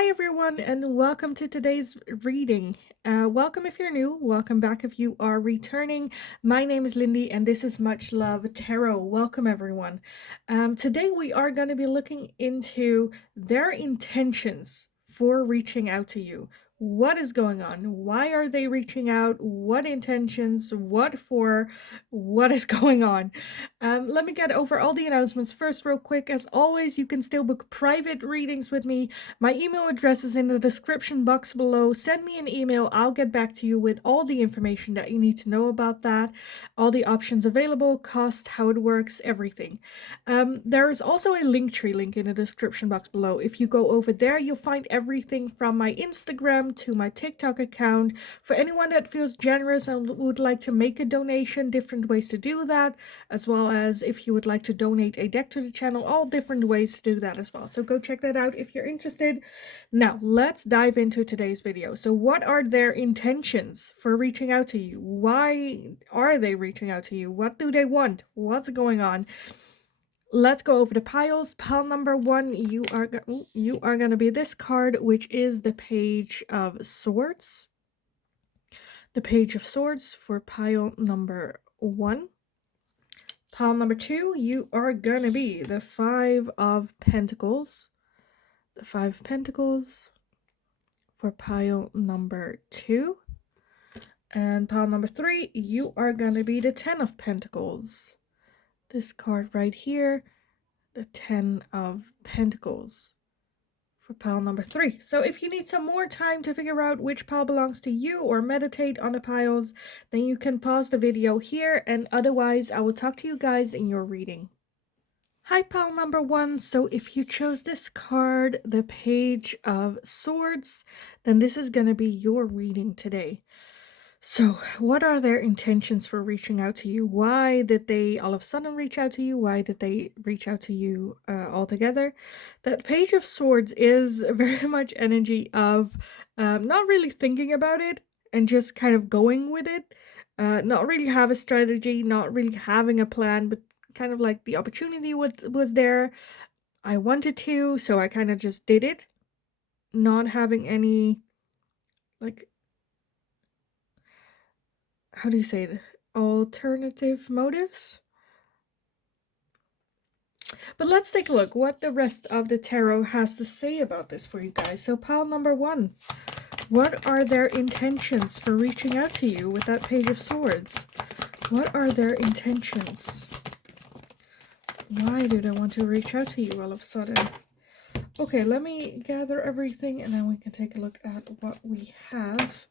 Hi, everyone, and welcome to today's reading. Welcome if you're new, welcome back if you are returning. My name is Lindy, and this is Much Love Tarot. Welcome, everyone. Today, we are going to be looking into their intentions for reaching out to you. What is going on? Why are they reaching out? What intentions? What for? What is going on? Let me get over all the announcements first, real quick. As always, you can still book private readings with me. My email address is in the description box below. Send me an email. I'll get back to you with all the information that you need to know about that, all the options available, cost, how it works, everything. There is also a Linktree link in the description box below. If you go over there, you'll find everything from my Instagram to my TikTok account. For anyone that feels generous and would like to make a donation, different ways to do that, as well as if you would like to donate a deck to the channel, all different ways to do that as well. So go check that out if you're interested. Now, let's dive into today's video. So what are their intentions for reaching out to you? Why are they reaching out to you? What do they want? What's going on? Let's go over the piles. Pile number one, you are going to be this card, which is the Page of Swords. The Page of Swords for pile number one. Pile number two, you are going to be the Five of Pentacles. The Five of Pentacles for pile number two. And pile number three, you are going to be the Ten of Pentacles. This card right here, the Ten of Pentacles for pile number three. So if you need some more time to figure out which pile belongs to you or meditate on the piles, then you can pause the video here, and otherwise I will talk to you guys in your reading. Hi, pile number one. So if you chose this card, the Page of Swords, then this is going to be your reading today. So what are their intentions for reaching out to you? Why did they all of a sudden reach out to you? Why did they reach out to you altogether? That Page of Swords is very much energy of not really thinking about it and just kind of going with it. Not really have a strategy, not really having a plan, but kind of like the opportunity was there. I wanted to, so I kind of just did it. Not having any, like, how do you say it? Alternative motives? But let's take a look what the rest of the tarot has to say about this for you guys. So pile number one, what are their intentions for reaching out to you with that Page of Swords? What are their intentions? Why do they want to reach out to you all of a sudden? Okay, let me gather everything and then we can take a look at what we have.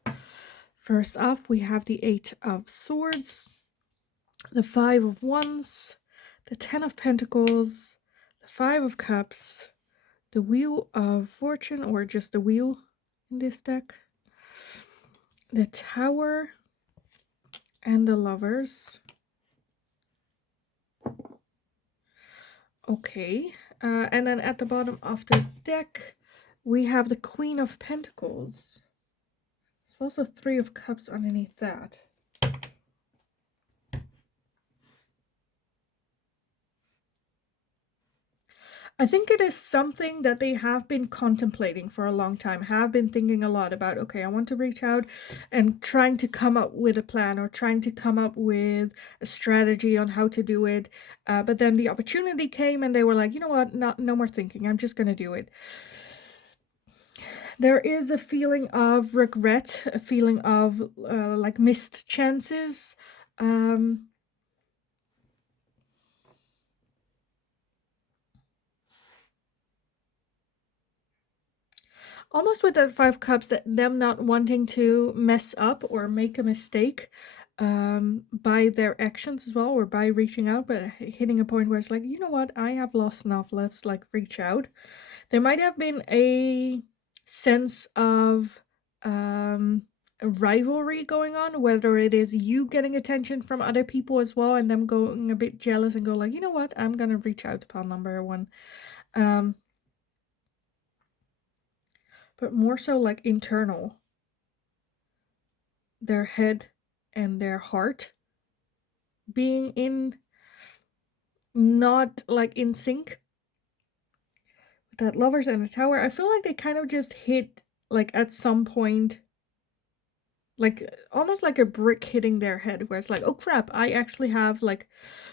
First off, we have the Eight of Swords, the Five of Wands, the Ten of Pentacles, the Five of Cups, the Wheel of Fortune, or just the Wheel in this deck, the Tower, and the Lovers. Okay, and then at the bottom of the deck, we have the Queen of Pentacles. There's also Three of Cups underneath that. I think it is something that they have been contemplating for a long time, have been thinking a lot about, okay, I want to reach out, and trying to come up with a plan or trying to come up with a strategy on how to do it. But then the opportunity came and they were like, you know what, no more thinking, I'm just going to do it. There is a feeling of regret, a feeling of like missed chances. Almost with that Five Cups, that them not wanting to mess up or make a mistake by their actions as well, or by reaching out, but hitting a point where it's like, you know what, I have lost enough, let's like reach out. There might have been a sense of a rivalry going on, whether it is you getting attention from other people as well and them going a bit jealous and go like, you know what, I'm gonna reach out to pile number one. But more so like internal, their head and their heart being in, not like in sync. that Lovers and the Tower, I feel like they kind of just hit, like, at some point, like, almost like a brick hitting their head, where it's like, oh crap, I actually have, like,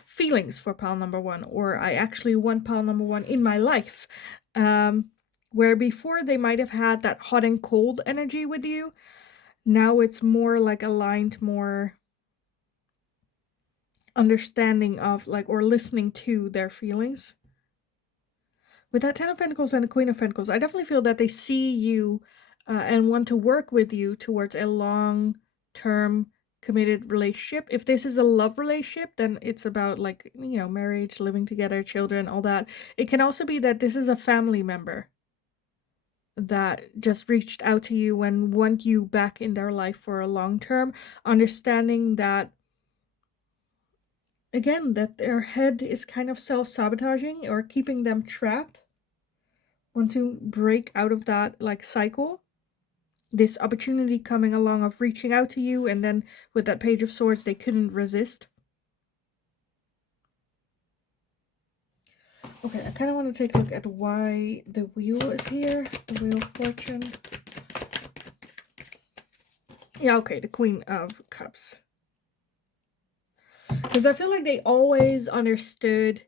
feelings for pal number one, or I actually want pal number one in my life. Where before they might have had that hot and cold energy with you, now it's more like aligned, more understanding of, like, or listening to their feelings. With that Ten of Pentacles and the Queen of Pentacles, I definitely feel that they see you and want to work with you towards a long-term committed relationship. If this is a love relationship, then it's about, like, you know, marriage, living together, children, all that. It can also be that this is a family member that just reached out to you and want you back in their life for a long term, understanding that, again, that their head is kind of self-sabotaging or keeping them trapped. Want to break out of that, like, cycle. This opportunity coming along of reaching out to you, and then with that Page of Swords, they couldn't resist. Okay, I kind of want to take a look at why the Wheel is here. The Wheel of Fortune. Yeah, okay, the Queen of Cups. Because I feel like they always understood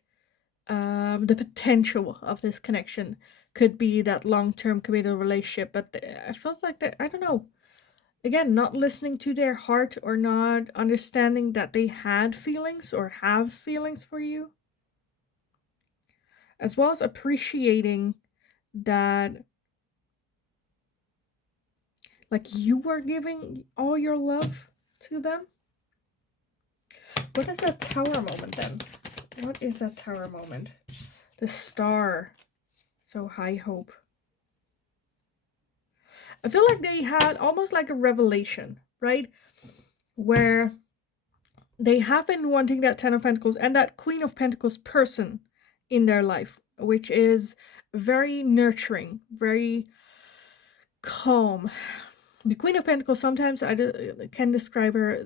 the potential of this connection could be that long-term committed relationship, but I felt like that, I don't know, again, not listening to their heart or not understanding that they had feelings or have feelings for you, as well as appreciating that, like, you were giving all your love to them. What is that Tower moment then? What is that Tower moment? The Star. So high hope. I feel like they had almost like a revelation, right? Where they have been wanting that Ten of Pentacles and that Queen of Pentacles person in their life, which is very nurturing, very calm. The Queen of Pentacles, sometimes I can describe her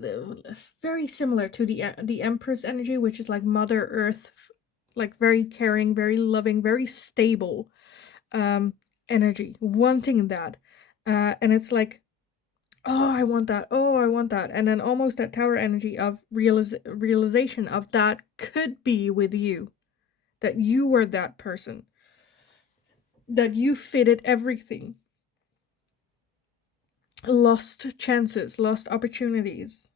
very similar to the Empress energy, which is like Mother Earth, like very caring, very loving, very stable energy, wanting that. And it's like, oh, I want that. Oh, I want that. And then almost that Tower energy of realization of that could be with you. That you were that person. That you fitted everything. Lost chances, lost opportunities.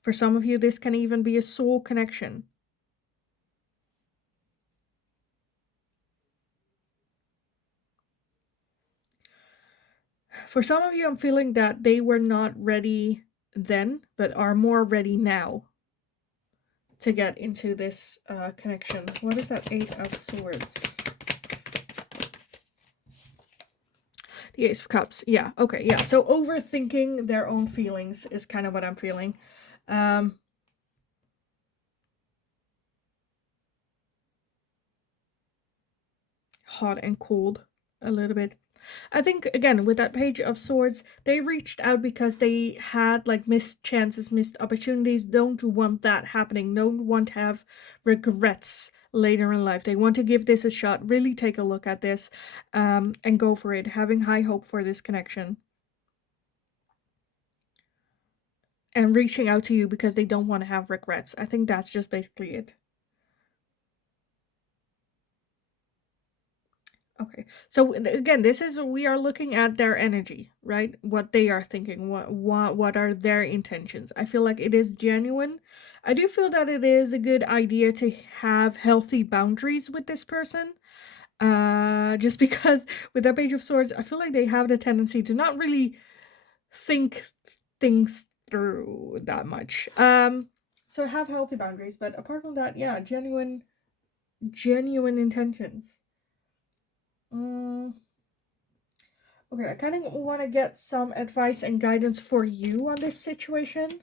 For some of you, this can even be a soul connection. For some of you, I'm feeling that they were not ready then, but are more ready now to get into this connection. What is that Eight of Swords? The Ace of Cups. Yeah, okay, yeah. So overthinking their own feelings is kind of what I'm feeling. Hot and cold a little bit. I think, again, with that Page of Swords, they reached out because they had, like, missed chances, missed opportunities. Don't want that happening. Don't want to have regrets later in life. They want to give this a shot, really take a look at this, and go for it, having high hope for this connection. And reaching out to you because they don't want to have regrets. I think that's just basically it. Okay, so again, this is, we are looking at their energy, right? What they are thinking, what are their intentions. I feel like it is genuine. I do feel that it is a good idea to have healthy boundaries with this person. Just because with that Page of Swords, I feel like they have the tendency to not really think things through that much. So have healthy boundaries, but apart from that, yeah, genuine intentions. Okay, I kind of want to get some advice and guidance for you on this situation.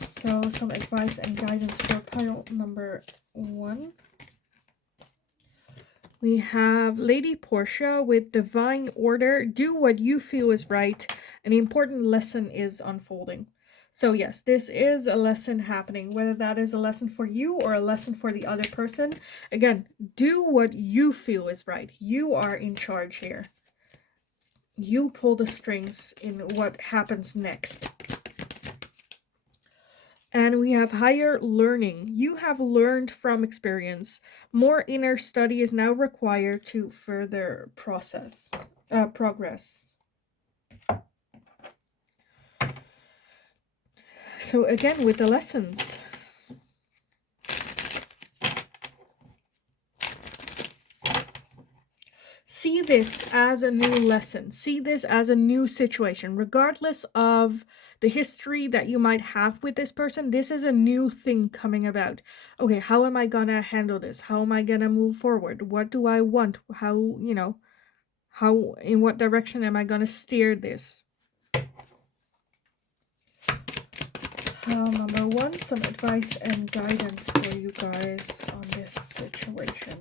So some advice and guidance for pile number 1. We have Lady Portia with Divine Order. Do what you feel is right. An important lesson is unfolding. So yes, this is a lesson happening, whether that is a lesson for you or a lesson for the other person. Again, do what you feel is right. You are in charge here. You pull the strings in what happens next. And we have higher learning. You have learned from experience. More inner study is now required to further progress. So again, with the lessons. See this as a new lesson. See this as a new situation. Regardless of the history that you might have with this person, this is a new thing coming about. Okay, how am I gonna handle this? How am I gonna move forward? What do I want? How, in what direction am I gonna steer this? Number one, some advice and guidance for you guys on this situation.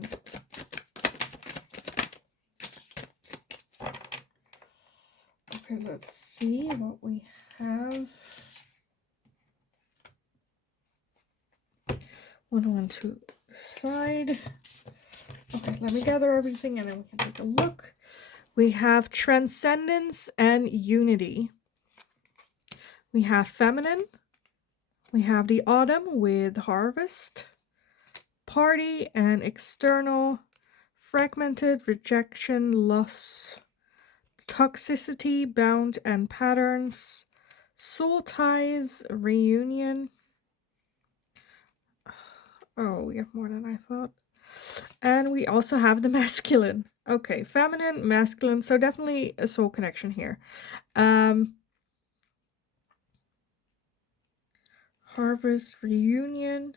Okay, let's see what we have. One to the side. Okay, let me gather everything and then we can take a look. We have transcendence and unity. We have feminine. We have the autumn with harvest, party and external, fragmented, rejection, loss, toxicity, bound and patterns, soul ties, reunion. Oh, we have more than I thought. And we also have the masculine. Okay, feminine, masculine, so definitely a soul connection here. Harvest, reunion.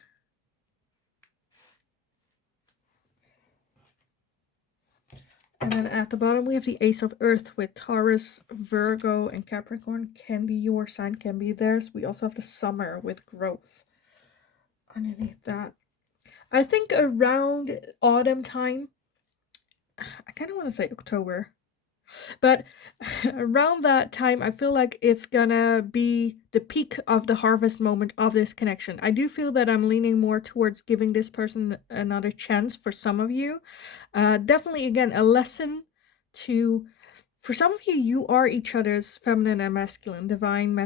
And then at the bottom, we have the Ace of Earth with Taurus, Virgo, and Capricorn. Can be your sign, can be theirs. We also have the Summer with growth underneath that. I think around autumn time, I kind of want to say October, but around that time, I feel like it's gonna be the peak of the harvest moment of this connection. I do feel that I'm leaning more towards giving this person another chance for some of you. Definitely, again, a lesson to... For some of you, you are each other's feminine and masculine, divine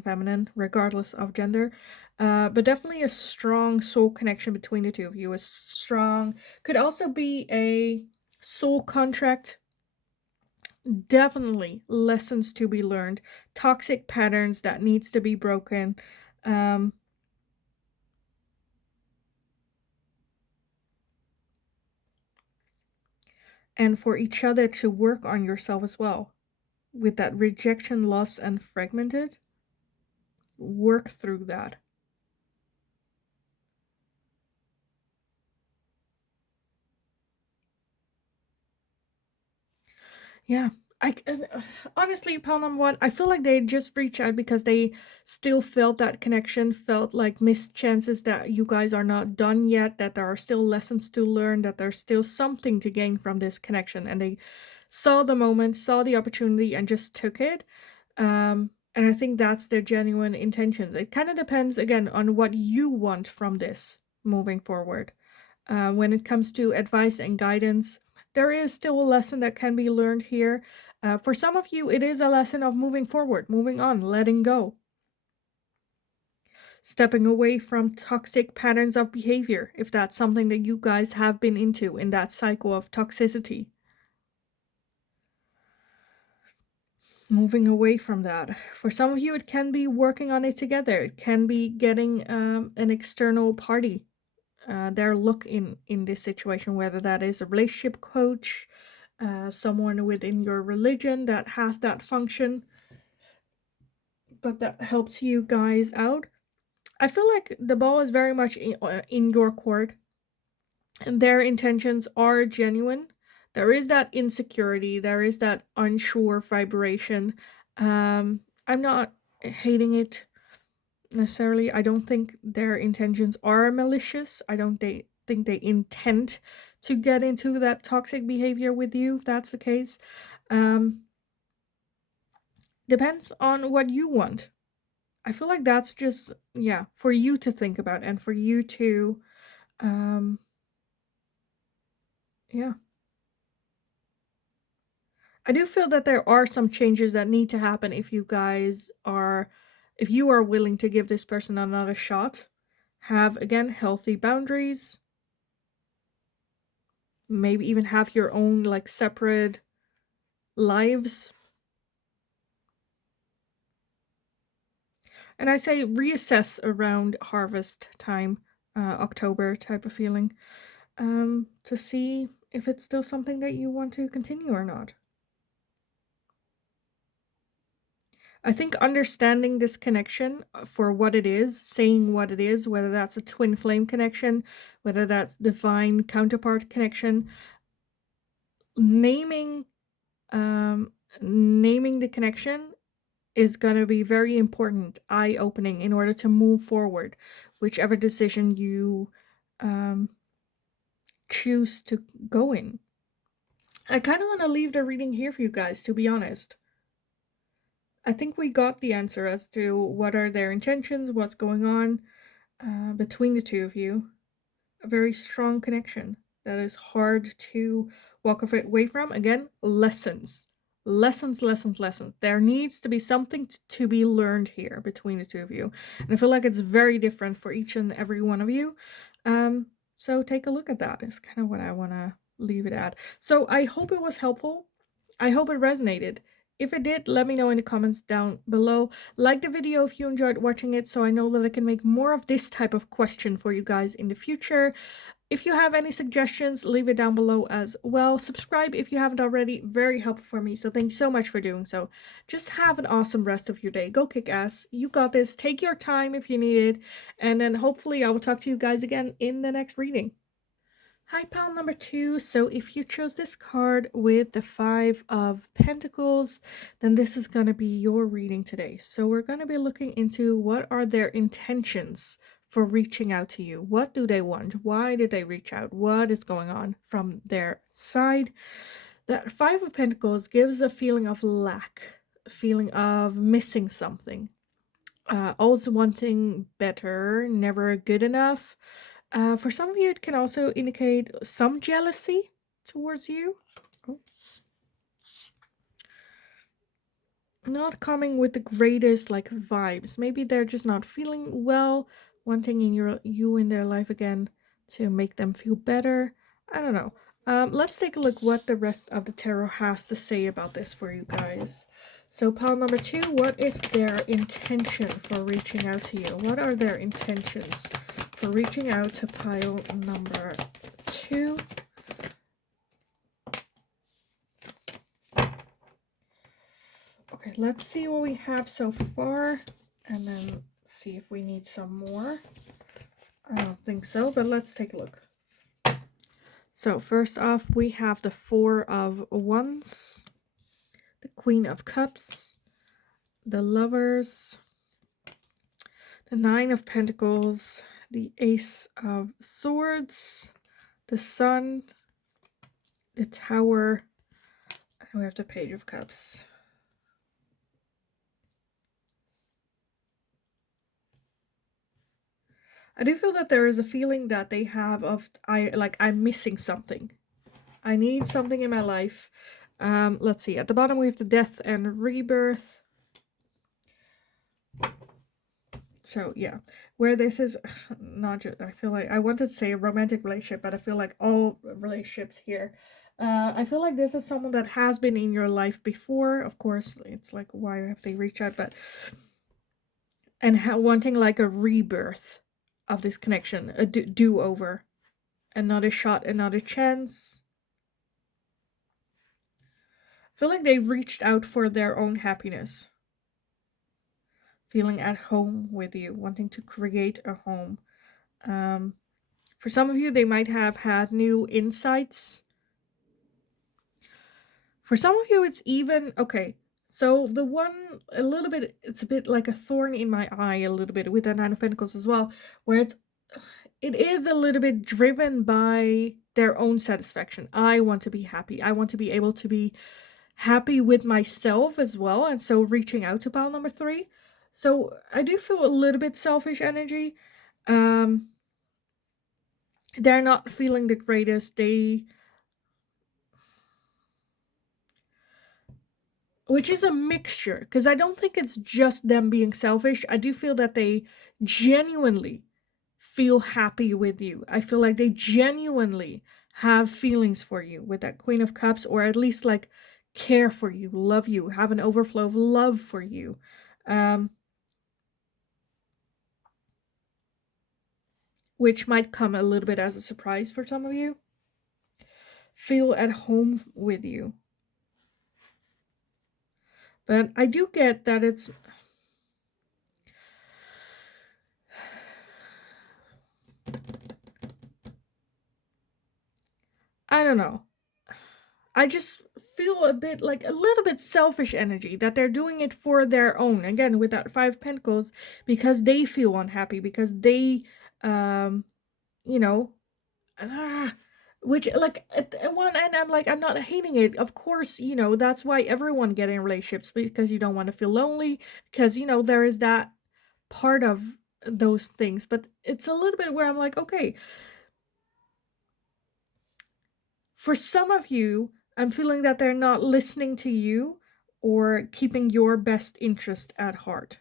feminine, regardless of gender. But definitely a strong soul connection between the two of you. A strong, could also be a soul contract. Definitely lessons to be learned, toxic patterns that needs to be broken. And for each other to work on yourself as well. With that rejection, loss, and fragmented, work through that. Yeah. Honestly, pal number one, I feel like they just reached out because they still felt that connection, felt like missed chances, that you guys are not done yet, that there are still lessons to learn, that there's still something to gain from this connection, and they saw the moment, saw the opportunity, and just took it. And I think that's their genuine intentions. It kind of depends, again, on what you want from this moving forward. When it comes to advice and guidance, there is still a lesson that can be learned here. For some of you, it is a lesson of moving forward, moving on, letting go. Stepping away from toxic patterns of behavior, if that's something that you guys have been into in that cycle of toxicity. Moving away from that. For some of you, it can be working on it together. It can be getting an external party, their look in this situation, whether that is a relationship coach, someone within your religion that has that function, but that helps you guys out. I feel like the ball is very much in your court, and their intentions are genuine. There is that insecurity, there is that unsure vibration. I'm not hating it necessarily. I don't think their intentions are malicious. I don't think they intend to get into that toxic behavior with you, if that's the case. Depends on what you want. I feel like that's just, yeah, for you to think about and for you to, um, yeah. I do feel that there are some changes that need to happen if you are willing to give this person another shot. Have, again, healthy boundaries. Maybe even have your own, like, separate lives. And I say reassess around harvest time, October type of feeling, to see if it's still something that you want to continue or not. I think understanding this connection for what it is, saying what it is, whether that's a twin flame connection, whether that's divine counterpart connection, naming naming the connection is going to be very important, eye-opening in order to move forward, whichever decision you choose to go in. I kind of want to leave the reading here for you guys, to be honest. I think we got the answer as to what are their intentions, what's going on between the two of you. A very strong connection that is hard to walk away from. Again, lessons. Lessons, lessons, lessons. There needs to be something to be learned here between the two of you. And I feel like it's very different for each and every one of you. So take a look at that. Is kind of what I want to leave it at. So I hope it was helpful. I hope it resonated. If it did, let me know in the comments down below. Like the video if you enjoyed watching it, so I know that I can make more of this type of question for you guys in the future. If you have any suggestions, leave it down below as well. Subscribe if you haven't already. Very helpful for me, so thanks so much for doing so. Just have an awesome rest of your day. Go kick ass. You got this. Take your time if you need it. And then hopefully I will talk to you guys again in the next reading. Hi, pile number 2. So if you chose this card with the 5 of Pentacles, then this is going to be your reading today. So we're going to be looking into what are their intentions for reaching out to you. What do they want? Why did they reach out? What is going on from their side? The 5 of Pentacles gives a feeling of lack, a feeling of missing something, always wanting better, never good enough. For some of you, it can also indicate some jealousy towards you. Oh. Not coming with the greatest like vibes. Maybe they're just not feeling well, wanting you in their life again to make them feel better. I don't know. Let's take a look what the rest of the tarot has to say about this for you guys. So pile number 2, what is their intention for reaching out to you? What are their intentions for reaching out to pile number 2? Okay, let's see what we have so far and then see if we need some more. I don't think so, but let's take a look. So first off, we have the 4 of Wands, the Queen of Cups, the Lovers, the 9 of Pentacles, the Ace of Swords, the Sun, the Tower, and we have the Page of Cups. I do feel that there is a feeling that they have of I'm missing something. I need something in my life. Let's see. At the bottom we have the Death and Rebirth. So yeah, where this is not just, I feel like I wanted to say a romantic relationship, but I feel like all relationships here. I feel like this is someone that has been in your life before. Of course, it's like, why have they reached out? But and wanting like a rebirth of this connection, a do-over, another shot, another chance. I feel like they reached out for their own happiness, feeling at home with you, wanting to create a home. For some of you, they might have had new insights. For some of you, it's even, okay, so the one, a little bit, it's a bit like a thorn in my eye a little bit with the 9 of Pentacles as well, where it is a little bit driven by their own satisfaction. I want to be happy. I want to be able to be happy with myself as well. And so reaching out to pile number 3. So I do feel a little bit selfish energy. Um, they're not feeling the greatest. Which is a mixture, because I don't think it's just them being selfish. I do feel that they genuinely feel happy with you. I feel like they genuinely have feelings for you with that Queen of Cups, or at least like care for you, love you, have an overflow of love for you. Um, which might come a little bit as a surprise for some of you. Feel at home with you. But I do get that it's I don't know. I just feel a bit like a little bit selfish energy that they're doing it for their own. Again, with that Five of Pentacles, because they feel unhappy, because they, you know, ah, which like at one end I'm like I'm not hating it. Of course, that's why everyone get in relationships, because you don't want to feel lonely, because there is that part of those things. But it's a little bit where I'm like, okay, for some of you, I'm feeling that they're not listening to you or keeping your best interest at heart.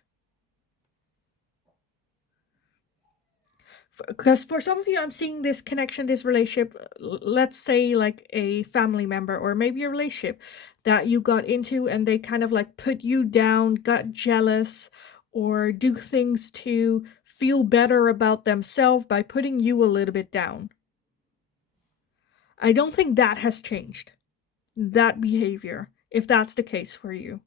Because for some of you, I'm seeing this connection, this relationship, let's say like a family member or maybe a relationship that you got into, and they kind of like put you down, got jealous, or do things to feel better about themselves by putting you a little bit down. I don't think that has changed, that behavior, if that's the case for you.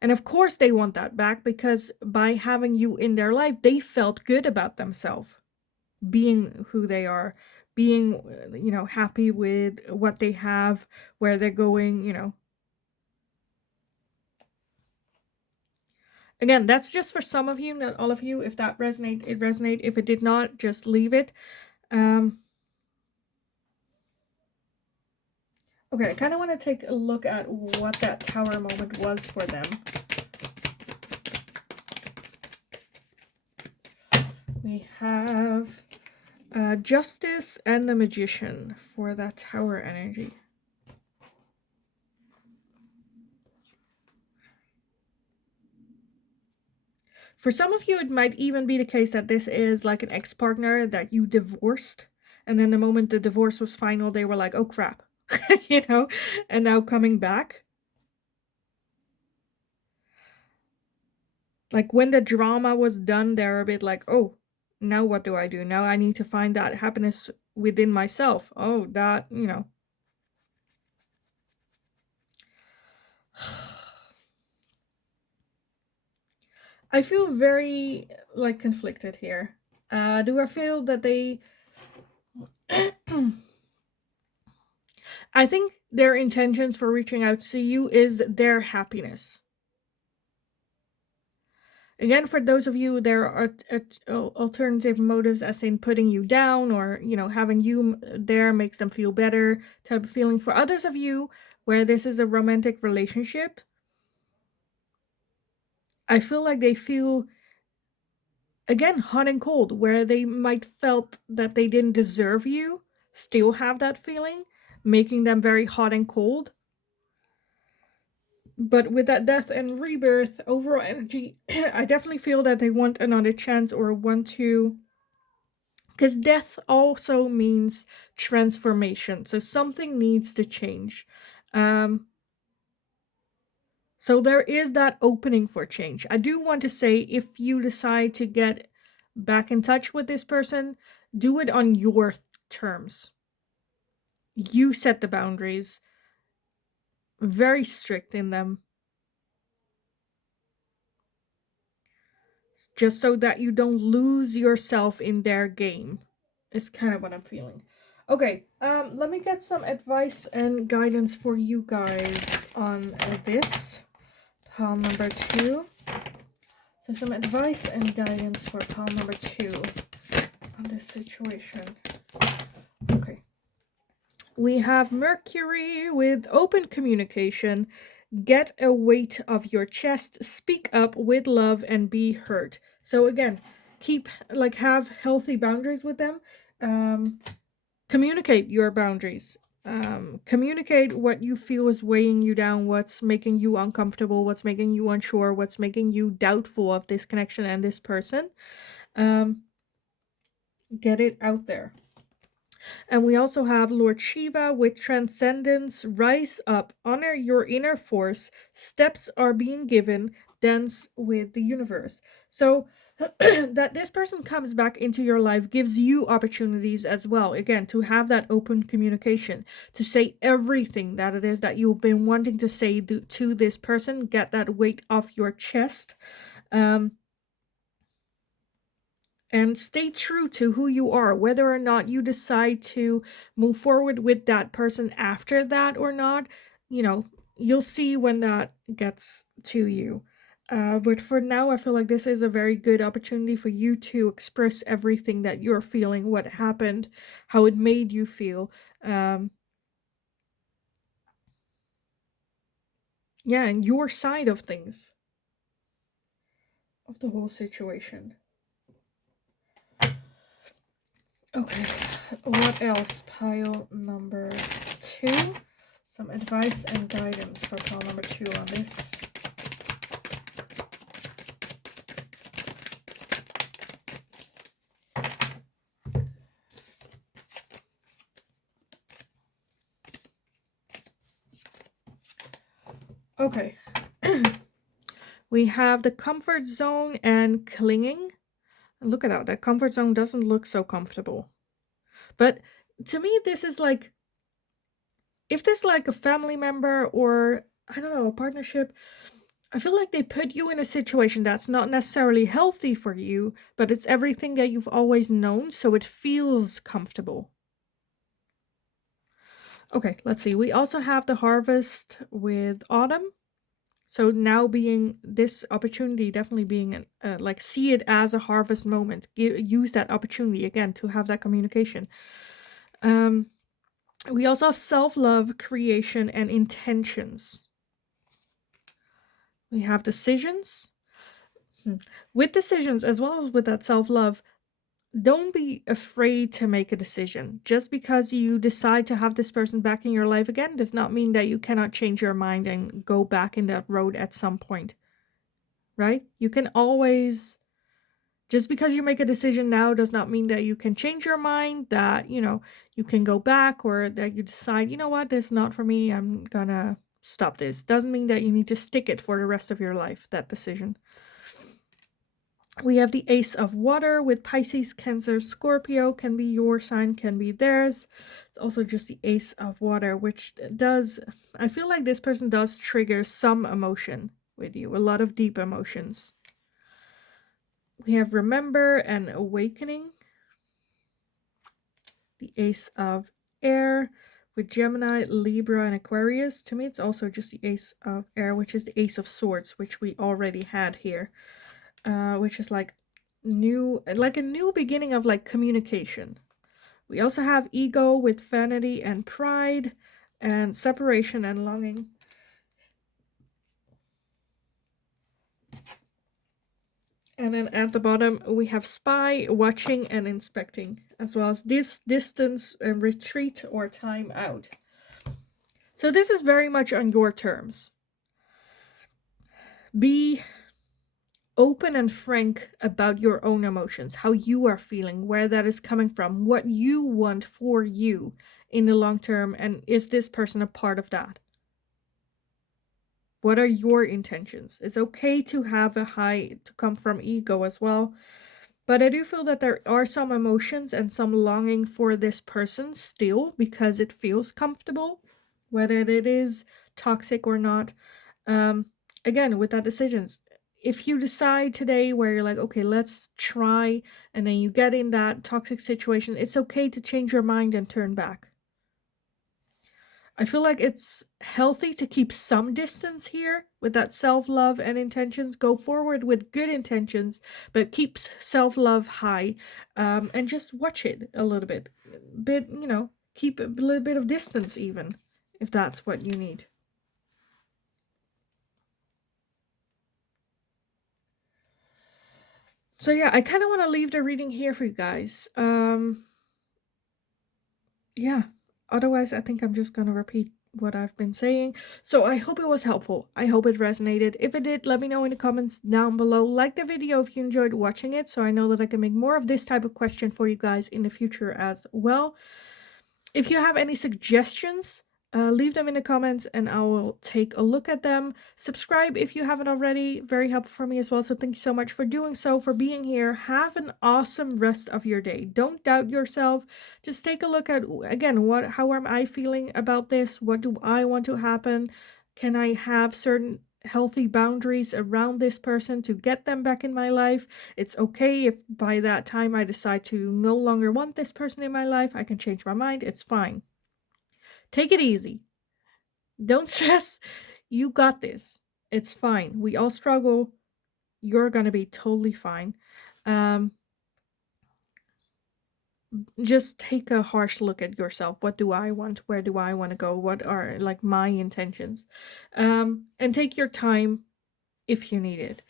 And of course, they want that back, because by having you in their life, they felt good about themselves, being who they are, being, happy with what they have, where they're going. Again, that's just for some of you, not all of you. If that resonates, it resonates. If it did not, just leave it. Okay, I kind of want to take a look at what that Tower moment was for them. We have Justice and the Magician for that Tower energy. For some of you, it might even be the case that this is like an ex-partner that you divorced, and then the moment the divorce was final, they were like, oh crap, and now coming back. Like when the drama was done, they're a bit like, oh, now what do I do? Now I need to find that happiness within myself. Oh, that, I feel very like conflicted here. Do I feel that they I think their intentions for reaching out to you is their happiness. Again, for those of you, there are alternative motives, as in putting you down, or having you there makes them feel better type of feeling. For others of you, where this is a romantic relationship, I feel like they feel, again, hot and cold, where they might felt that they didn't deserve you, still have that feeling, making them very hot and cold. But with that death and rebirth overall energy, I definitely feel that they want another chance, or want to, because death also means transformation, so something needs to change. So there is that opening for change. I do want to say, if you decide to get back in touch with this person, do it on your terms. You set the boundaries, very strict in them, just so that you don't lose yourself in their game, is kind of what I'm feeling. Okay, let me get some advice and guidance for you guys on this pile number 2. So some advice and guidance for pile number 2 on this situation. Okay. We have Mercury with open communication Get a weight off your chest, speak up with love, and be heard. So again, have healthy boundaries with them. Communicate your boundaries. Communicate what you feel is weighing you down, what's making you uncomfortable, what's making you unsure, what's making you doubtful of this connection and this person. Get it out there. And we also have Lord Shiva with transcendence. Rise up, honor your inner force. Steps are being given. Dance with the universe. So that this person comes back into your life gives you opportunities as well. Again, to have that open communication, to say everything that it is that you've been wanting to say to this person. Get that weight off your chest. And stay true to who you are, whether or not you decide to move forward with that person after that or not. You'll see when that gets to you. But for now, I feel like this is a very good opportunity for you to express everything that you're feeling, what happened, how it made you feel. And your side of things, of the whole situation. Okay, what else? Pile number 2. Some advice and guidance for pile number 2 on this. Okay. We have the comfort zone and clinging. Look at that. That comfort zone doesn't look so comfortable. But to me, this is like, if this like a family member or, I don't know, a partnership, I feel like they put you in a situation that's not necessarily healthy for you, but it's everything that you've always known, so it feels comfortable. Okay, let's see. We also have the harvest with autumn. So now being this opportunity, definitely being like, see it as a harvest moment. Use that opportunity again to have that communication. We also have self-love, creation, and intentions. We have decisions. With decisions, as well as with that self-love, don't be afraid to make a decision. Just because you decide to have this person back in your life again does not mean that you cannot change your mind and go back in that road at some point. Right? You can always, just because you make a decision now does not mean that you can change your mind, that, you can go back, or that you decide, you know what, this is not for me, I'm gonna stop this. Doesn't mean that you need to stick it for the rest of your life, that decision. We have the Ace of Water with Pisces, Cancer, Scorpio. Can be your sign, can be theirs. It's also just the Ace of Water, which does, I feel like this person does trigger some emotion with you, a lot of deep emotions. We have Remember and Awakening. The Ace of Air with Gemini, Libra, and Aquarius. To me, it's also just the Ace of Air, which is the Ace of Swords, which we already had here. Which is like a new beginning of like communication. We also have Ego with Vanity and Pride, and Separation and Longing. And then at the bottom, we have Spy, Watching, and Inspecting, as well as this distance, and retreat, or time out. So this is very much on your terms. Be open and frank about your own emotions, how you are feeling, where that is coming from, what you want for you in the long term, and is this person a part of that? What are your intentions? It's okay to have a high, to come from ego as well, but I do feel that there are some emotions and some longing for this person still, because it feels comfortable, whether it is toxic or not. Again, with that decisions, if you decide today where you're like, okay, let's try, and then you get in that toxic situation, it's okay to change your mind and turn back. I feel like it's healthy to keep some distance here with that self-love and intentions. Go forward with good intentions, but keep self-love high, and just watch it a little bit. Keep a little bit of distance even, if that's what you need. So yeah, I kind of want to leave the reading here for you guys. Yeah. Otherwise, I think I'm just gonna repeat what I've been saying. So I hope it was helpful. I hope it resonated. If it did, let me know in the comments down below. Like the video if you enjoyed watching it, so I know that I can make more of this type of question for you guys in the future as well. If you have any suggestions, leave them in the comments and I will take a look at them. Subscribe if you haven't already. Very helpful for me as well. So thank you so much for doing so, for being here. Have an awesome rest of your day. Don't doubt yourself. Just take a look at, again, how am I feeling about this? What do I want to happen? Can I have certain healthy boundaries around this person to get them back in my life? It's okay if by that time I decide to no longer want this person in my life. I can change my mind. It's fine. Take it easy. Don't stress. You got this. It's fine. We all struggle. You're going to be totally fine. Just take a harsh look at yourself. What do I want? Where do I want to go? What are like my intentions? And take your time if you need it.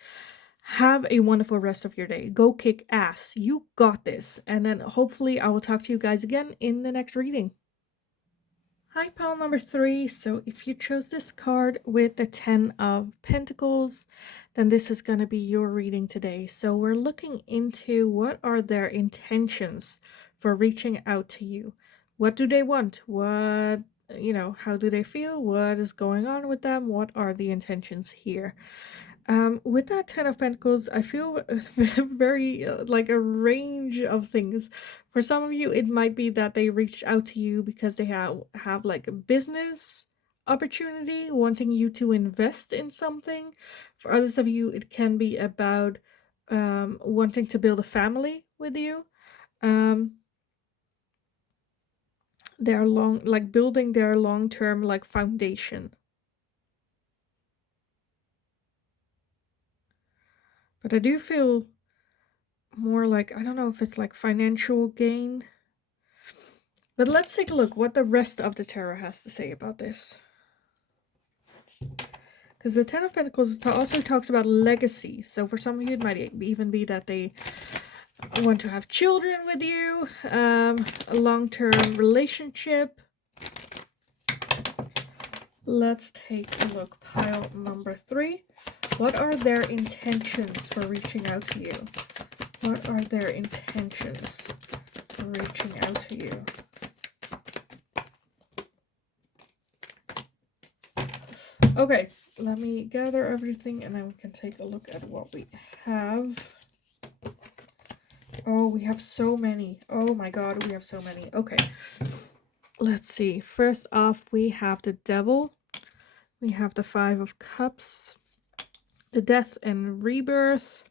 Have a wonderful rest of your day. Go kick ass. You got this. And then hopefully I will talk to you guys again in the next reading. Hi, pile number 3. So if you chose this card with the 10 of Pentacles, then this is going to be your reading today. So we're looking into what are their intentions for reaching out to you. What do they want? What, how do they feel? What is going on with them? What are the intentions here? With that 10 of Pentacles, I feel very like a range of things. For some of you, it might be that they reached out to you because they have like a business opportunity, wanting you to invest in something. For others of you, it can be about wanting to build a family with you. They're building their long-term like foundation. But I do feel more like, I don't know if it's like financial gain. But let's take a look what the rest of the tarot has to say about this. Because the 10 of Pentacles also talks about legacy. So for some of you, it might even be that they want to have children with you. A long-term relationship. Let's take a look. Pile number 3. What are their intentions for reaching out to you? What are their intentions for reaching out to you? Okay, let me gather everything and then we can take a look at what we have. Oh, we have so many. Oh my god, we have so many. Okay, let's see. First off, we have the Devil. We have the 5 of Cups. The Death and Rebirth.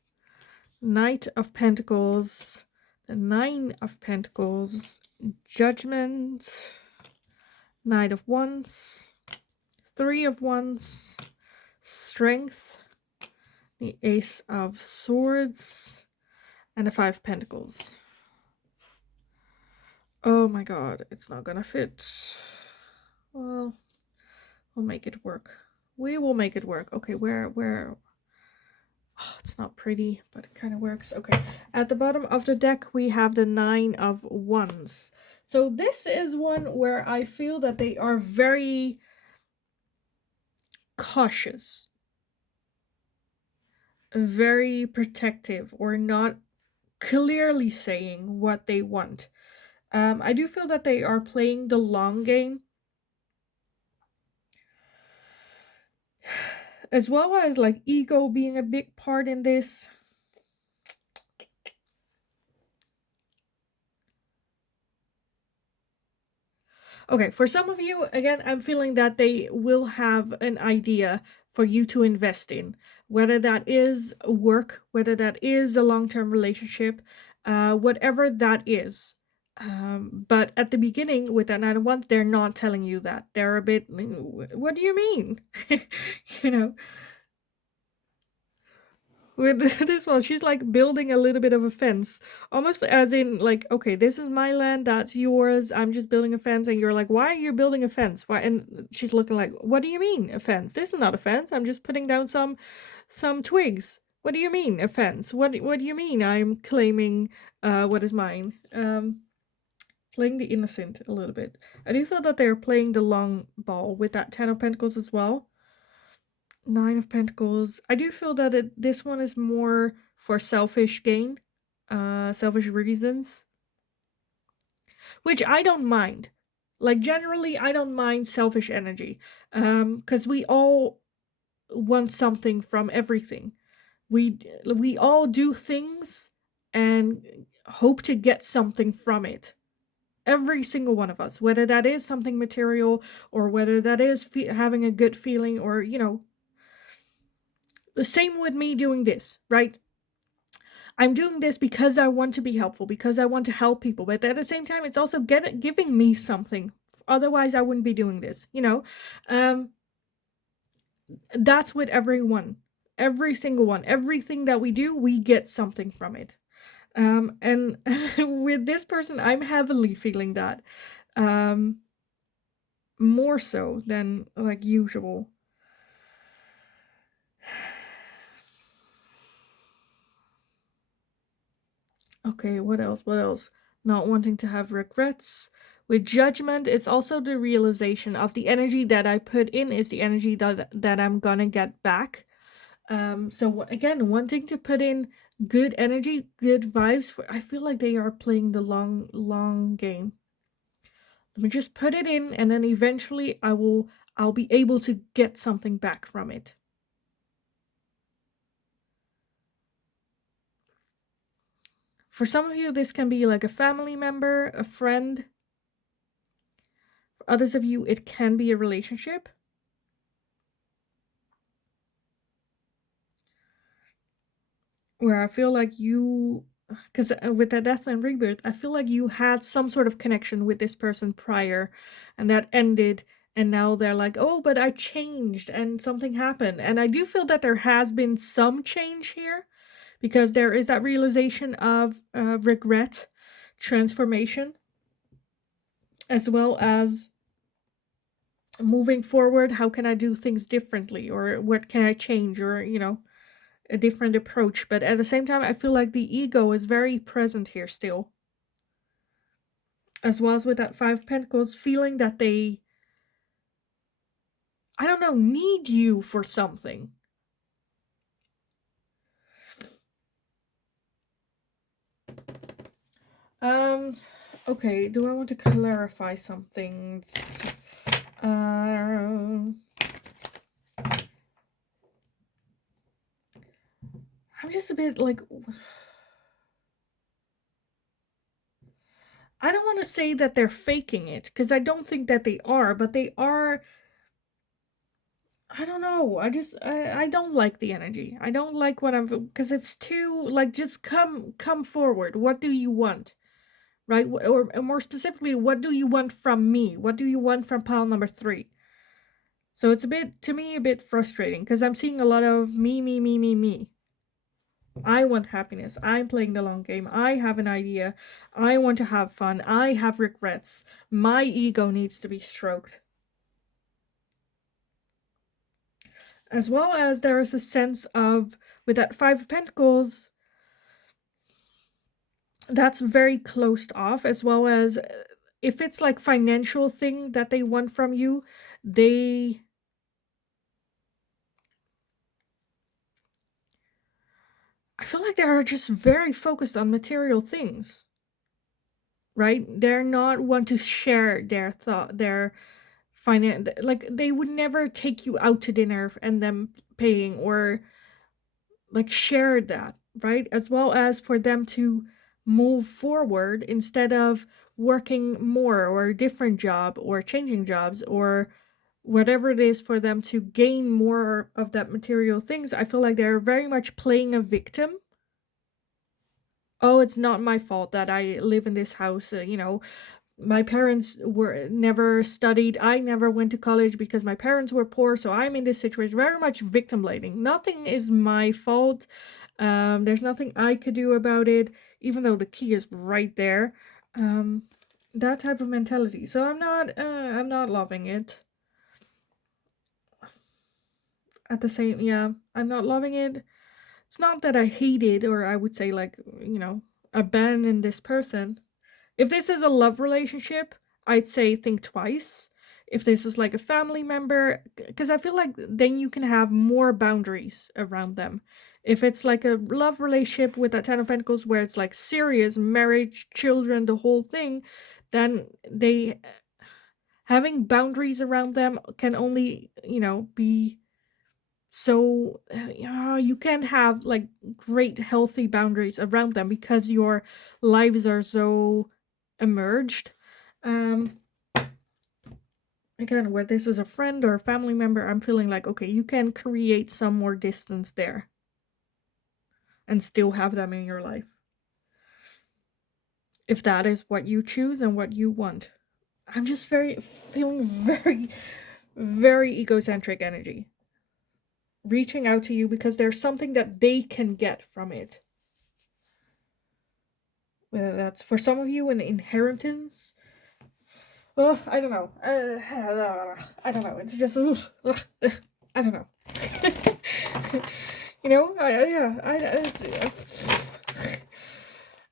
Knight of Pentacles. The 9 of Pentacles. Judgment. Knight of Wands. 3 of Wands. Strength. The Ace of Swords. And the 5 of Pentacles. Oh my god, it's not gonna fit. Well, we'll make it work. We will make it work. Okay, where? Oh, it's not pretty, but it kind of works. Okay, at the bottom of the deck, we have the 9 of Wands. So this is one where I feel that they are very cautious, very protective, or not clearly saying what they want. I do feel that they are playing the long game, as well as like ego being a big part in this. Okay, for some of you, again, I'm feeling that they will have an idea for you to invest in, whether that is work, whether that is a long-term relationship, whatever that is. But at the beginning with that 9 of Wands, they're not telling you that. They're a bit, what do you mean? You know, with this one, she's like building a little bit of a fence, almost as in like, okay, this is my land, that's yours, I'm just building a fence. And you're like, why are you building a fence? Why? And she's looking like, what do you mean a fence? This is not a fence, I'm just putting down some twigs. What do you mean offense? What do you mean I'm claiming what is mine? Playing the innocent a little bit. I do feel that they're playing the long ball with that 10 of Pentacles as well. 9 of Pentacles. I do feel that this one is more for selfish gain, selfish reasons, which I don't mind. Like, generally, I don't mind selfish energy, because we all want something from everything. We all do things and hope to get something from it. Every single one of us, whether that is something material or whether that is having a good feeling, or the same with me doing this, right? I'm doing this because I want to be helpful, because I want to help people, but at the same time, it's also giving me something. Otherwise, I wouldn't be doing this, That's with everyone. Every single one. Everything that we do, we get something from it. And with this person, I'm heavily feeling that. More so than like usual. Okay, what else? What else? Not wanting to have regrets. With judgment, it's also the realization of the energy that I put in is the energy that I'm gonna get back. So again, wanting to put in good energy, good vibes. I feel like they are playing the long game. Let me just put it in, and then eventually I'll be able to get something back from it. For some of you, this can be like a family member, a friend. For others of you, it can be a relationship. Where I feel like you, because with that death and rebirth, I feel like you had some sort of connection with this person prior, and that ended, and now they're like, oh, but I changed and something happened. And I do feel that there has been some change here, because there is that realization of regret, transformation, as well as moving forward. How can I do things differently, or what can I change, or a different approach? But at the same time, I feel like the ego is very present here still, as well as with that 5 of Pentacles, feeling that they, I don't know, need you for something. Okay, do I want to clarify some things? I'm just a bit like, I don't want to say that they're faking it, because I don't think that they are, but they are. I don't know. I don't like the energy. I don't like what I'm, because it's too like, just come forward. What do you want? Right? Or more specifically, what do you want from me? What do you want from pile number 3? So it's a bit, to me, a bit frustrating, because I'm seeing a lot of me. I want happiness. I'm playing the long game. I have an idea. I want to have fun. I have regrets. My ego needs to be stroked. As well as there is a sense of, with that 5 of Pentacles, that's very closed off, as well as if it's like financial thing that they want from you, I feel like they are just very focused on material things, right? They're not want to share their finance. Like, they would never take you out to dinner and them paying, or like share that, right? As well as for them to move forward instead of working more, or a different job, or changing jobs, or whatever it is, for them to gain more of that material things. I feel like they're very much playing a victim. Oh, it's not my fault that I live in this house, my parents were never studied. I never went to college because my parents were poor, so I'm in this situation. Very much victim blaming. Nothing is my fault. There's nothing I could do about it, even though the key is right there. That type of mentality. So I'm not loving it. At the same, yeah, I'm not loving it. It's not that I hated, or I would say, like, abandon this person. If this is a love relationship, I'd say think twice. If this is like a family member, because I feel like then you can have more boundaries around them. If it's like a love relationship with that Ten of Pentacles where it's like serious marriage, children, the whole thing, then they having boundaries around them can only, be so you can have like great healthy boundaries around them because your lives are so emerged. um Again, where this is a friend or a family member, I'm feeling like, okay, you can create some more distance there and still have them in your life if that is what you choose and what you want. I'm just feeling very, very egocentric energy reaching out to you because there's something that they can get from it. Whether that's for some of you an inheritance. Well, I don't know. I don't know. It's just, I don't know.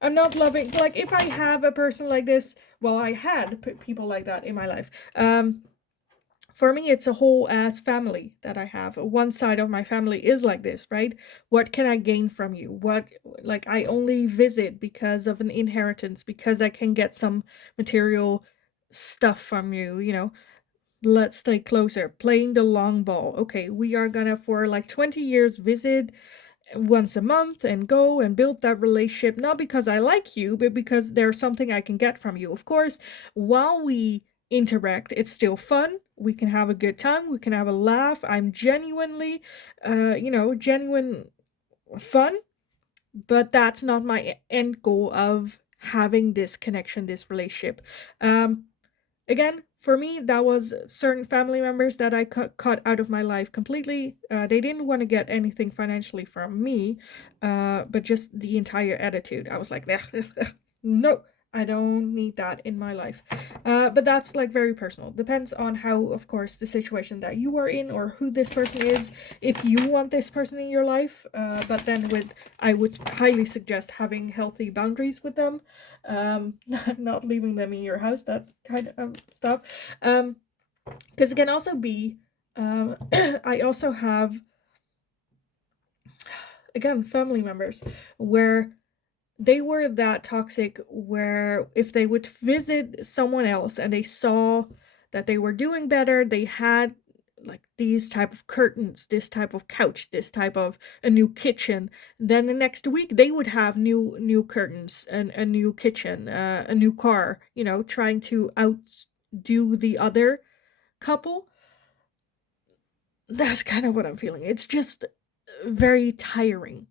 I'm not loving, like, if I have a person like this, well, I had people like that in my life. For me, it's a whole ass family that I have. One side of my family is like this, right? What can I gain from you? What, like, I only visit because of an inheritance, because I can get some material stuff from you, Let's stay closer. Playing the long ball. Okay, we are gonna, for like 20 years, visit once a month and go and build that relationship, not because I like you, but because there's something I can get from you. Of course, while we interact, it's still fun. We can have a good time. We can have a laugh. I'm genuinely, genuine fun, but that's not my end goal of having this connection, this relationship. Again, for me, that was certain family members that I cut out of my life completely. They didn't want to get anything financially from me, but just the entire attitude. I was like, no, I don't need that in my life. But that's like very personal. Depends on how, of course, the situation that you are in or who this person is. If you want this person in your life, but then I would highly suggest having healthy boundaries with them. Not leaving them in your house, that kind of stuff. Because it can also be, I also have, again, family members where they were that toxic, where if they would visit someone else and they saw that they were doing better, they had like these type of curtains, this type of couch, this type of a new kitchen, then the next week they would have new curtains and a new kitchen, a new car, trying to outdo the other couple. That's kind of what I'm feeling. It's just very tiring,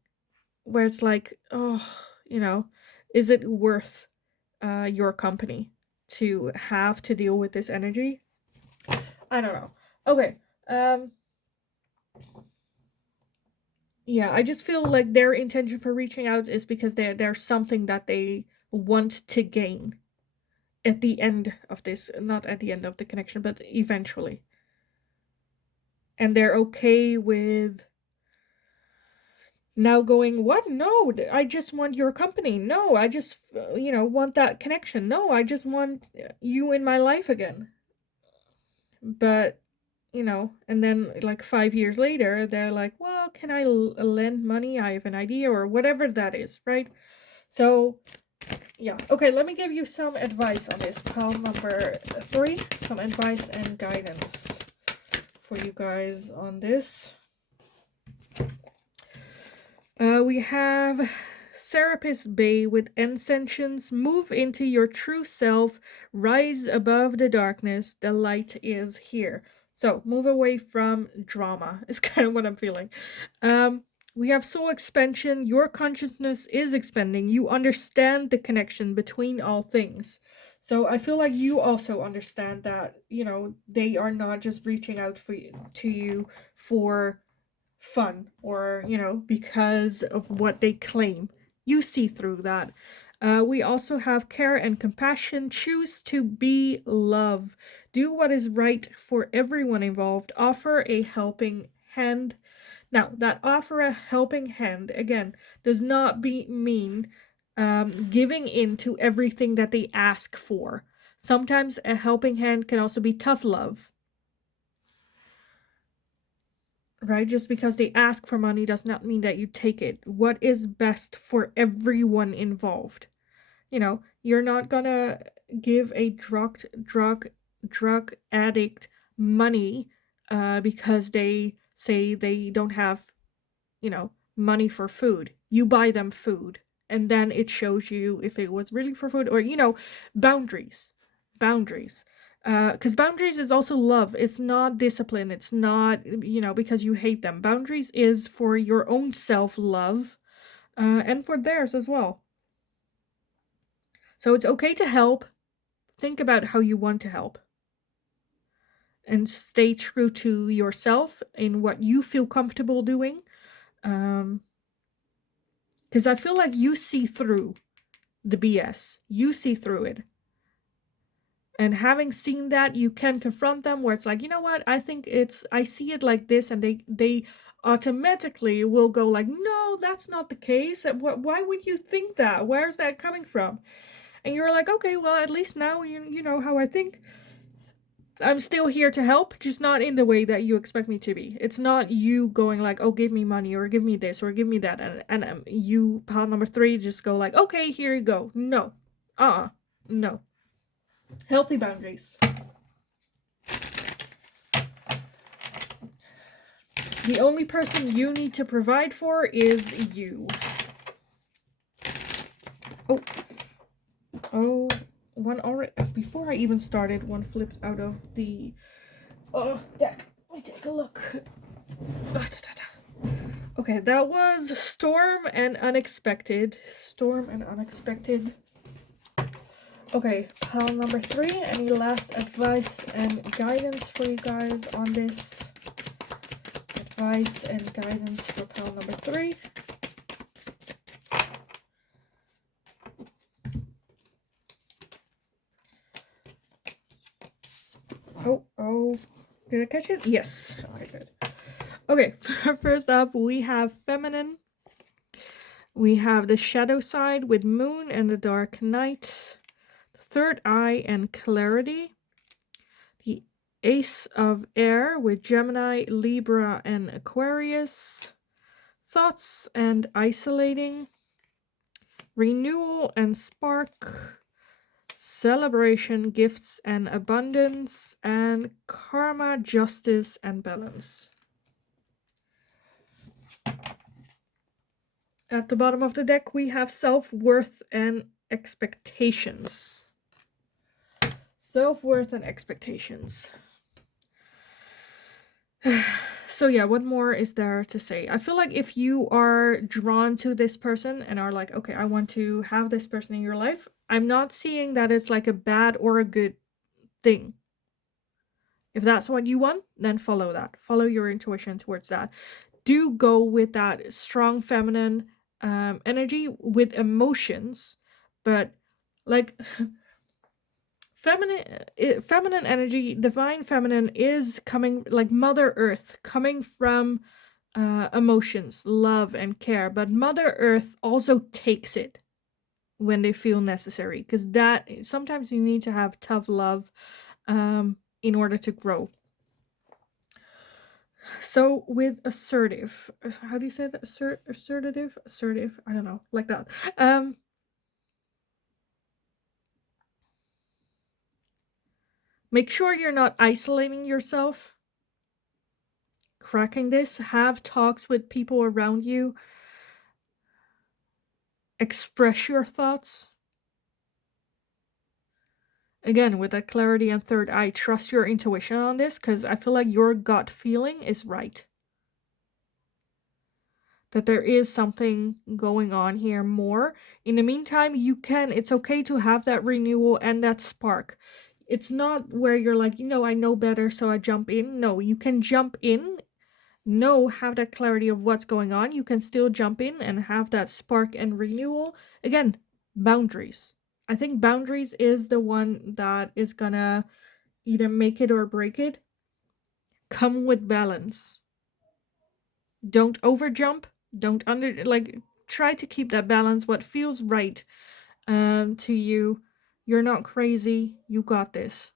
where it's like, oh, is it worth your company to have to deal with this energy? I don't know. Okay. Yeah, I just feel like their intention for reaching out is because there's something that they want to gain at the end of this, not at the end of the connection, but eventually. And they're okay with now going, what? No, I just want your company. No, I just, want that connection. No, I just want you in my life again. But, and then like 5 years later, they're like, well, can I lend money? I have an idea, or whatever that is, right? So, yeah. Okay, let me give you some advice on this. Pile number 3, some advice and guidance for you guys on this. We have Serapis Bay with Ascensions. Move into your true self. Rise above the darkness. The light is here. So move away from drama is kind of what I'm feeling. We have soul expansion. Your consciousness is expanding. You understand the connection between all things. So I feel like you also understand that, they are not just reaching out to you for fun or, because of what they claim. You see through that. We also have care and compassion. Choose to be love. Do what is right for everyone involved. Offer a helping hand. Now, that offer a helping hand, again, does not mean giving in to everything that they ask for. Sometimes a helping hand can also be tough love, right? Just because they ask for money does not mean that you take it. What is best for everyone involved? You know, you're not gonna give a drug addict money because they say they don't have, money for food. You buy them food, and then it shows you if it was really for food, or boundaries. Boundaries. Because boundaries is also love. It's not discipline. It's not, because you hate them. Boundaries is for your own self-love, and for theirs as well. So it's okay to help. Think about how you want to help. And stay true to yourself in what you feel comfortable doing. Because I feel like you see through the BS. You see through it. And having seen that, you can confront them where it's like, you know what, I see it like this, and they automatically will go like, no, that's not the case. Why would you think that? Where's that coming from? And you're like, okay, well, at least now you know how I think. I'm still here to help, just not in the way that you expect me to be. It's not you going like, oh, give me money, or give me this, or give me that. And you, pile number 3, just go like, okay, here you go. No. No. Healthy boundaries. The only person you need to provide for is you. Oh, one already, before I even started, one flipped out of the deck. Let me take a look. Okay, that was Storm and Unexpected. Storm and Unexpected. Okay, pile number 3. Any last advice and guidance for you guys on this? Advice and guidance for pile number 3. Oh, did I catch it? Yes. Okay, good. Okay, first up, we have feminine. We have the shadow side with moon and the dark night. The third eye and clarity. The ace of air with Gemini, Libra, and Aquarius. Thoughts and isolating. Renewal and spark. Celebration, gifts, and abundance. And karma, justice, and balance. At the bottom of the deck, we have self-worth and expectations. Self-worth and expectations. So yeah, what more is there to say? I feel like if you are drawn to this person and are like, okay, I want to have this person in your life, I'm not seeing that it's like a bad or a good thing. If that's what you want, then follow that. Follow your intuition towards that. Do go with that strong feminine energy with emotions, but like feminine energy, divine feminine is coming like Mother Earth, coming from emotions, love, and care. But Mother Earth also takes it when they feel necessary, because that sometimes you need to have tough love in order to grow. So with assertive, how do you say that? Assertive, I don't know, like that. Make sure you're not isolating yourself. Cracking this, have talks with people around you. Express your thoughts. Again, with that clarity and third eye, trust your intuition on this, because I feel like your gut feeling is right. That there is something going on here more. In the meantime, it's okay to have that renewal and that spark. It's not where you're like, I know better, so I jump in. No, you can jump in, have that clarity of what's going on. You can still jump in and have that spark and renewal. Again, boundaries. I think boundaries is the one that is gonna either make it or break it. Come with balance. Don't overjump. Don't try to keep that balance, what feels right to you. You're not crazy. You got this.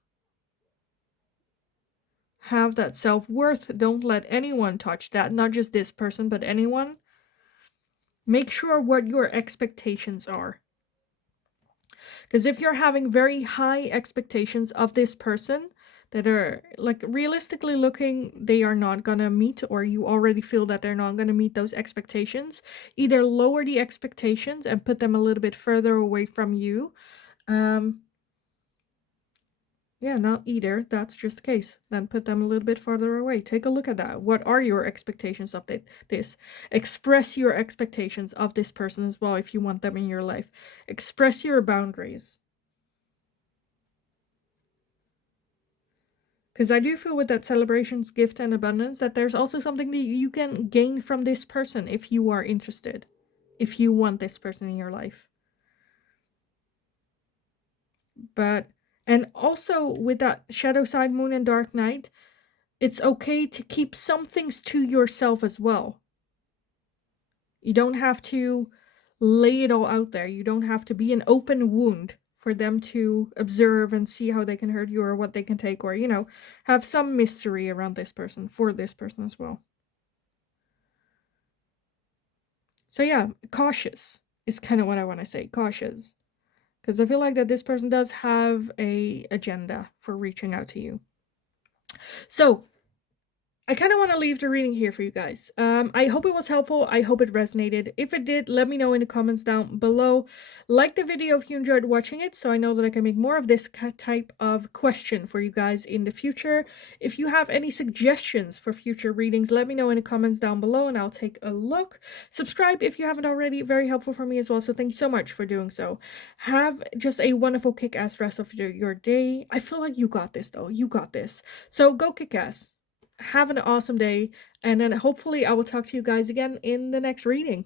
Have that self-worth. Don't let anyone touch that, not just this person, but anyone. Make sure what your expectations are. Because if you're having very high expectations of this person that are like realistically looking, they are not gonna meet, or you already feel that they're not gonna meet those expectations, either lower the expectations and put them a little bit further away from you. Yeah, not either. That's just the case. Then put them a little bit farther away. Take a look at that. What are your expectations of this? Express your expectations of this person as well if you want them in your life. Express your boundaries. Because I do feel with that celebrations, gift, and abundance that there's also something that you can gain from this person if you are interested. If you want this person in your life. And also with that shadow side, moon, and dark night, it's okay to keep some things to yourself as well. You don't have to lay it all out there. You don't have to be an open wound for them to observe and see how they can hurt you or what they can take, or, have some mystery around this person for this person as well. So yeah, cautious is kind of what I want to say. Cautious. Because I feel like that this person does have a agenda for reaching out to you. So I kind of want to leave the reading here for you guys. I hope it was helpful. I hope it resonated. If it did, let me know in the comments down below. Like the video if you enjoyed watching it, so I know that I can make more of this type of question for you guys in the future. If you have any suggestions for future readings, let me know in the comments down below and I'll take a look. Subscribe if you haven't already. Very helpful for me as well, so thank you so much for doing so. Have just a wonderful kick-ass rest of your day. I feel like you got this though. You got this. So go kick ass. Have an awesome day, and then hopefully I will talk to you guys again in the next reading.